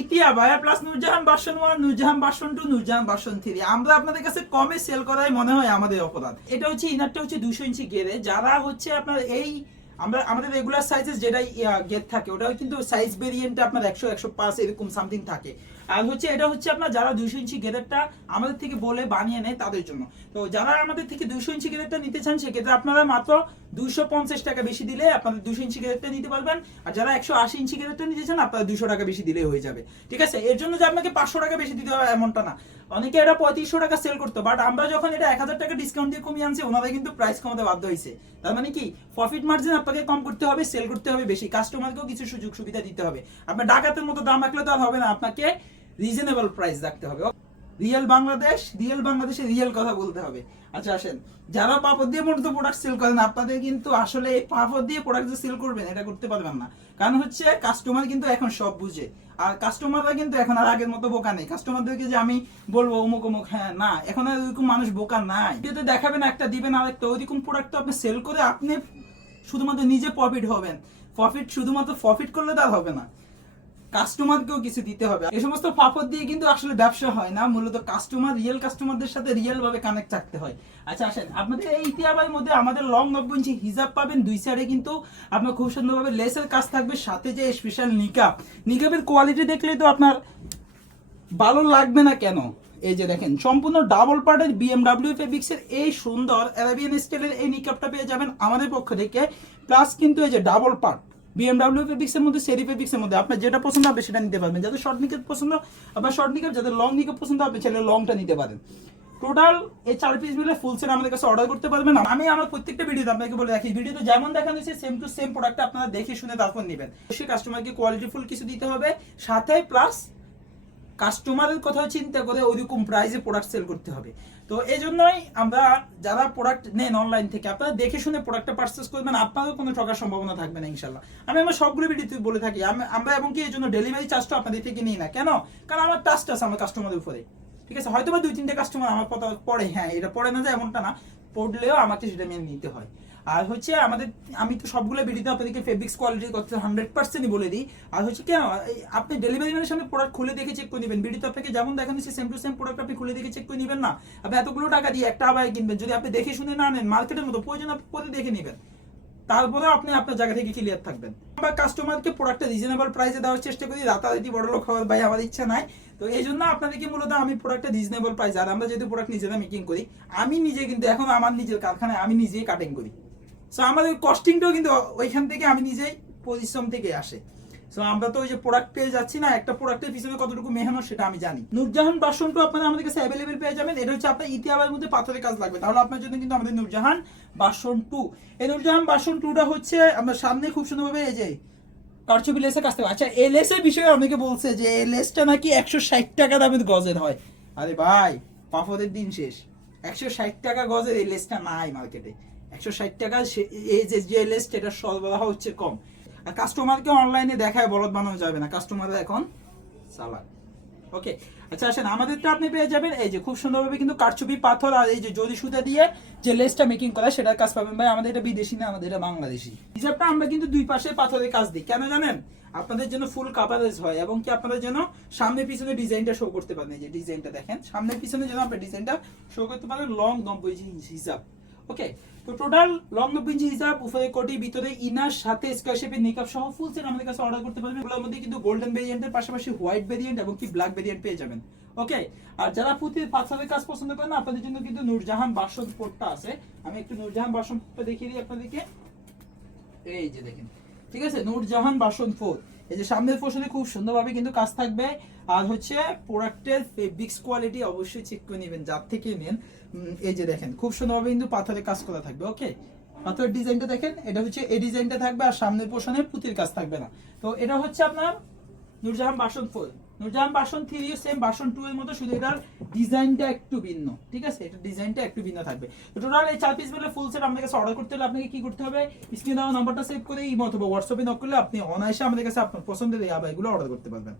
ইতিয়া ভাইয়া প্লাস নুরজাহান বাসন ওয়ান নুরজাহান বাসন টু নুরজাহান বাসন থ্রি আমরা আপনাদের কাছে কমে সেল করাই মনে হয় আমাদের অপরাধ। এটা হচ্ছে ইনারটা হচ্ছে দুশো ইঞ্চি গেরে যারা হচ্ছে আপনার এই, আমরা, আমাদের রেগুলার সাইজেস যেটাই গেট থাকে, ওটাও কিন্তু সাইজ ভেরিয়েন্টটা আপনার একশো একশো পাঁচ এরকম সামথিং থাকে। আর হচ্ছে এটা হচ্ছে আপনার যারা দুশো ইঞ্চি গেদারটা আমাদের থেকে বলে বানিয়ে নেয় তাদের জন্য। তো যারা আমাদের থেকে দুশো ইঞ্চি গেদারটা নিতে চান, সেক্ষেত্রে আপনারা মাত্র দুশো পঞ্চাশ টাকা বেশি দিলে আপনাদের দুশো ইঞ্চি গেদারটা নিতে পারবেন। আর যারা একশো আশি ইঞ্চি গেদারটা নিতে চান, আপনারা দুশো টাকা বেশি দিলেই হয়ে যাবে। ঠিক আছে? এর জন্য যে আপনাকে পাঁচশো টাকা বেশি দিতে হবে এমনটা না। অনেকে এটা পঁয়ত্রিশশো টাকা সেল করতো বাট আমরা যখন এটা এক হাজার টাকা ডিসকাউন্ট দিয়ে কমিয়ে আনছি ওনারা কিন্তু প্রাইস কমাতে বাধ্য হয়েছে। তার মানে কি? প্রফিট মার্জিন আপনাকে কম করতে হবে সেল করতে হবে বেশি। কাস্টমারকেও কিছু সুযোগ সুবিধা দিতে হবে। আপনার ডাকাতের মতো দাম রাখলে তো আর হবে না। আপনাকে রিজনেবল প্রাইস রাখতে হবে। রিয়েল বাংলাদেশ রিয়েল বাংলাদেশে রিয়েল কথা বলতে হবে। আচ্ছা আসেন। যারা পাপড় দিয়ে মূলত প্রোডাক্ট সেল করেন, আপনাদের কিন্তু আসলে এই পাপড় দিয়ে প্রোডাক্ট সেল করবেন, এটা করতে পারবেন না। কারণ হচ্ছে কাস্টমার কিন্তু এখন সব বুঝে। আর কাস্টমাররা কিন্তু এখন আর আগের মতো বোকা নেই। কাস্টমারদেরকে যে আমি বলব, অমুক অমুক হ্যাঁ না। এখন আর ওইরকম মানুষ বোকা নাই। যেহেতু দেখাবেন, একটা দিবেন আর একটা ওইরকম প্রোডাক্ট তো আপনি সেল করে আপনি শুধুমাত্র নিজে প্রফিট হবেন। প্রফিট শুধুমাত্র প্রফিট করলে তার হবে না। কাস্টমারকেও কিছু দিতে হবে। এই সমস্ত পাপড় দিয়ে কিন্তু আসলে ব্যবসা হয় না। মূলত কাস্টমার রিয়েল কাস্টমারদের সাথে রিয়েল ভাবে কানেক্ট থাকতে হয়। আচ্ছা আসেন। আপনাদের এই ইতিহাসের মধ্যে আমাদের লং নব্বই ইঞ্চি হিজাব পাবেন। দুই সাইডে কিন্তু আপনার খুব সুন্দরভাবে লেসের কাজ থাকবে। সাথে যে স্পেশাল নিকাপ নিকাপের কোয়ালিটি দেখলেই তো আপনার ভালো লাগবে না কেন? এই যে দেখেন, সম্পূর্ণ ডাবল পার্টের বিএমডাব্লিউ ফেব্রিক্সের এই সুন্দর অ্যারাবিয়ান স্টাইলের এই নিকাপটা পেয়ে যাবেন আমাদের পক্ষ থেকে। প্লাস কিন্তু এই যে ডাবল পার্ট বিএমডাব্লিউ ফেব্রিক্সের মধ্যে সেরি ফেব্রিক্সের মধ্যে, আপনার যেটা পছন্দ হবে সেটা নিতে পারবেন। যাদের শর্ট নিকাপ পছন্দ আপনার শর্ট নিকাপ যাদের লং নিকাপ পছন্দ হবে সেটা লংটা নিতে পারেন। টোটাল এই চার পিস মিলে ফুল সেট আমাদের কাছে অর্ডার করতে পারবেন। আমি আমার প্রত্যেকটা ভিডিওতে আপনাকে বলে রাখি ভিডিওতে যেমন দেখানো হয়েছে সেম টু সেম প্রোডাক্ট আপনারা দেখে শুনে তারপর নেবেন। অবশ্যই কাস্টমারকে কোয়ালিটি ফুল কিছু দিতে হবে। সাথে প্লাস কাস্টমারের কথা চিন্তা করে ওইরকম প্রাইসে প্রোডাক্ট সেল করতে হবে। তো এই জন্যই আমরা যারা প্রোডাক্ট নেন অনলাইন থেকে, আপনারা দেখে শুনে প্রোডাক্টটা পারচেস করবেন আপনারও কোনো ঠকার সম্ভাবনা থাকবে না ইনশাল্লাহ আমি আমার সবগুলো ভিডিওতে বলে থাকি আমরা এবং কি এই জন্য ডেলিভারি চার্জটা আপনাদের থেকে নিই না। কেন? কারণ আমার ট্রাস্ট আছে আমার কাস্টমারের উপরে। ঠিক আছে? হয়তো বা দুই তিনটে কাস্টমার আমার পড়ে হ্যাঁ এটা পড়ে না যায়, এমনটা না। পড়লেও আমাকে সেটা নিতে হয়। আর হচ্ছে আমাদের, আমি তো সবগুলো ভিডিওতে আপনাদেরকে ফেব্রিক্স কোয়ালিটির কথা হান্ড্রেড পার্সেন্টই বলে দিই। আর হচ্ছে কেন আপনি ডেলিভারি ম্যানের সামনে প্রোডাক্ট খুলে দেখে চেক করে নেবেন। ভিডিওতে আপনাকে যেমন দেখানো সেম টু সেম প্রোডাক্ট আপনি খুলে দেখে চেক করে নেবেন না। আপনি এতগুলো টাকা দিয়ে একটা আবার কিনবেন, যদি আপনি দেখে শুনে না নেন মার্কেটের মতো প্রয়োজন আপনি পরে দেখে নেবেন? তারপরে আপনি আপনার জায়গা থেকে ক্লিয়ার থাকবেন। আমরা কাস্টমারকে প্রোডাক্টটা রিজনেবল প্রাইসে দেওয়ার চেষ্টা করি, রাতারাতি বড় লোক হওয়ার ভাই আমার ইচ্ছা নাই। তো এই জন্য আপনাদেরকে মূলত আমি প্রোডাক্টটা রিজনেবল প্রাইস আর আমরা যেহেতু প্রোডাক্ট নিজেরা মেকিং করি, আমি নিজে কিন্তু এখন আমার নিজের কারখানায় আমি নিজেই কাটিং করি। সো আমাদের কস্টিংটাও কিন্তু ওইখান থেকে আমি নিজেই পরিশ্রম থেকে আসে। সো আমরা তো ওই যে প্রোডাক্ট পেয়ে যাচ্ছি না, একটা প্রোডাক্টের পিছনে কতটুকু মেহনত সেটা আমি জানি। নূরজাহান বাসনটা আপনারা আমাদের কাছে অ্যাভেলেবেল পেয়ে যাবেন। এটা হচ্ছে আপনার মধ্যে পাথরের কাজ লাগবে। তাহলে আপনার জন্য কিন্তু আমাদের নূরজাহান বাসন টু এই নূরজাহান বাসন টুটা হচ্ছে আমরা সামনে খুব সুন্দরভাবে এই যে কারচুপি থাকবে আচ্ছা বিষয়ে অনেকে বলছে যে এই লেসটা নাকি একশো ষাট টাকা দামের গজের হয়। আরে ভাই পাপদের দিন শেষ। একশো ষাট টাকা গজের এই লেসটা নাই মার্কেটে একশো ষাট টাকা এই যে যে লেসটা এটা সরবরাহ হচ্ছে কম। কাস্টমারকে অনলাইনে দেখায় বলদ বানানো যাবে না। কাস্টমাররা এখন চালাক। ওকে আচ্ছা আসেন, আমাদেরটা আপনি পেয়ে যাবেন। এই যে, খুব সুন্দরভাবে কিন্তু কারচুপি, পাথর আর এই যে জরি সুতা দিয়ে যে লেসটা মেকিং করা সেটার কাজ পাবেন। ভাই, আমাদের এটা বিদেশি না, আমাদের এটা বাংলাদেশি। হিসাবটা আমরা কিন্তু দুই পাশে পাথরের কাজ দিই। কেন জানেন? আপনাদের জন্য ফুল কাভারেজ হয় এবং কি আপনাদের জন্য সামনে পিছনে ডিজাইনটা শো করতে পারেন। এই যে, ডিজাইনটা দেখেন। সামনে পিছনে যেন আপনি ডিজাইনটা শো করতে পারেন লং নব্বই হিসাব। ওকে তো টোটাল লং নব্বই হিসাব, উপরে কোটি, ভিতরে ইনার সাথে স্কোয়ার শেপের নিকাপ সহ ফুল সেট আমাদের কাছে অর্ডার করতে পারবেন। এগুলোর মধ্যে কিন্তু গোল্ডেন ভেরিয়েন্টের পাশাপাশি হোয়াইট ভেরিয়েন্ট এবং কি ব্ল্যাক ভেরিয়েন্ট পেয়ে যাবেন। ওকে আর যারা পুঁতির পাথরের কাজ পছন্দ করেন আপনাদের জন্য কিন্তু নূরজাহান বাসন পোর্টটা আছে। আমি একটু নূরজাহান বাসন পোর্টটা দেখিয়ে দিই আপনাদেরকে। এই যে দেখেন, ঠিক আছে? নূরজাহান বাসন ফোর এই যে সামনের পোর্শনে খুব সুন্দরভাবে কিন্তু কাজ থাকবে। আর হচ্ছে প্রোডাক্টের ফেব্রিক্স কোয়ালিটি অবশ্যই চেক করে নেবেন, যার থেকে নেন। এই যে দেখেন, খুব সুন্দরভাবে কিন্তু পাথরের কাজ করা থাকবে ওকে পাথরের ডিজাইনটা দেখেন, এটা হচ্ছে এই ডিজাইনটা থাকবে আর সামনের পোর্শনে পুঁতির কাজ থাকবে না। তো এটা হচ্ছে আপনার নুরজাহান বাসন ফোর নূরজাহান বাসন থ্রি সেম বাসন টু এর মতো, শুধু এটার ডিজাইনটা একটু ভিন্ন, ঠিক আছে? এটা ডিজাইনটা একটু ভিন্ন থাকবে। তো টোটাল এই চার পিস মিলে ফুল সেট আমাদের কাছে অর্ডার করতে হলে আপনাকে কি করতে হবে? স্ক্রিনে দেওয়া নাম্বারটা সেভ করে ইমো অথবা হোয়াটসঅ্যাপে নক করলে আপনি অনায়াসে আমাদের কাছে আপনার পছন্দের এই আবাইগুলো অর্ডার করতে পারবেন।